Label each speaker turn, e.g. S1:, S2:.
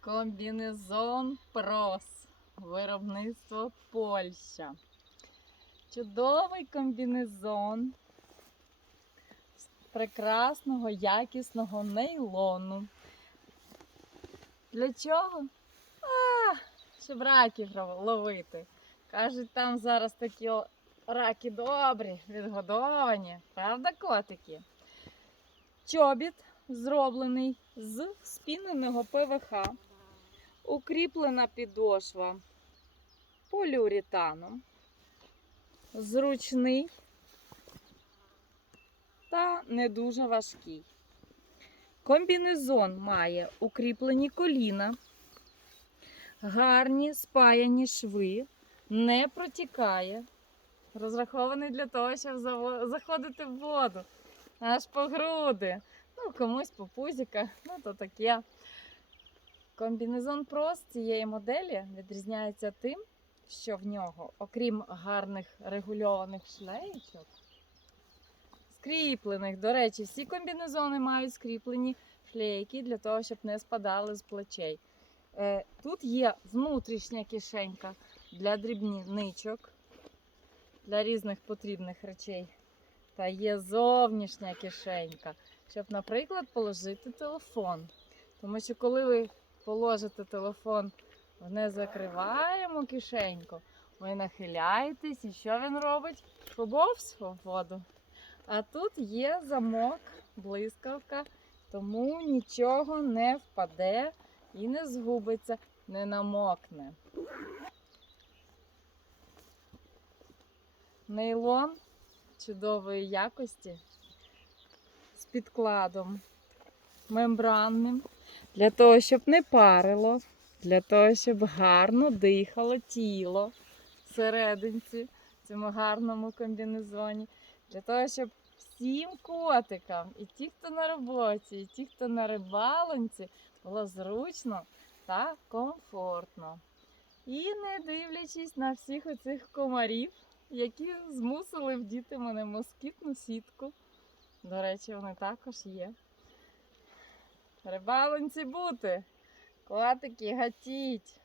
S1: Комбінезон прос. Виробництво Польща. Чудовий комбінезон з прекрасного, якісного нейлону. Для чого? А, щоб раків ловити. Кажуть, там зараз такі раки добрі, відгодовані. Правда, котики? Чобіт зроблений з спіненого ПВХ, укріплена підошва поліуретаном, зручний та не дуже важкий. Комбінезон має укріплені коліна, гарні спаяні шви, не протікає. Розрахований для того, щоб заходити в воду аж по груди. Ну, комусь по пузіка, ну то таке. Комбінезон Pro з цієї моделі відрізняється тим, що в нього, окрім гарних регульованих шлеєчок, скріплених, до речі, всі комбінезони мають скріплені шлейки для того, щоб не спадали з плечей. Е, Тут є внутрішня кишенька для дрібничок, для різних потрібних речей. Та є зовнішня кишенька, щоб, наприклад, положити телефон. Тому що коли ви положите телефон в незакриваємо кишеньку, ви нахиляєтесь, і що він робить? Побовсь воду. А тут є замок, блискавка, тому нічого не впаде і не згубиться, не намокне. Нейлон чудової якості з підкладом мембранним, для того, щоб не парило, для того, щоб гарно дихало тіло всерединці в цьому гарному комбінезоні, для того, щоб всім котикам, і ті, хто на роботі, і ті, хто на рибалонці, було зручно та комфортно. І не дивлячись на всіх оцих комарів, які змусили вдіти мене москітну сітку. До речі, вони також є. Рибалонці бути. Котики, гатіть.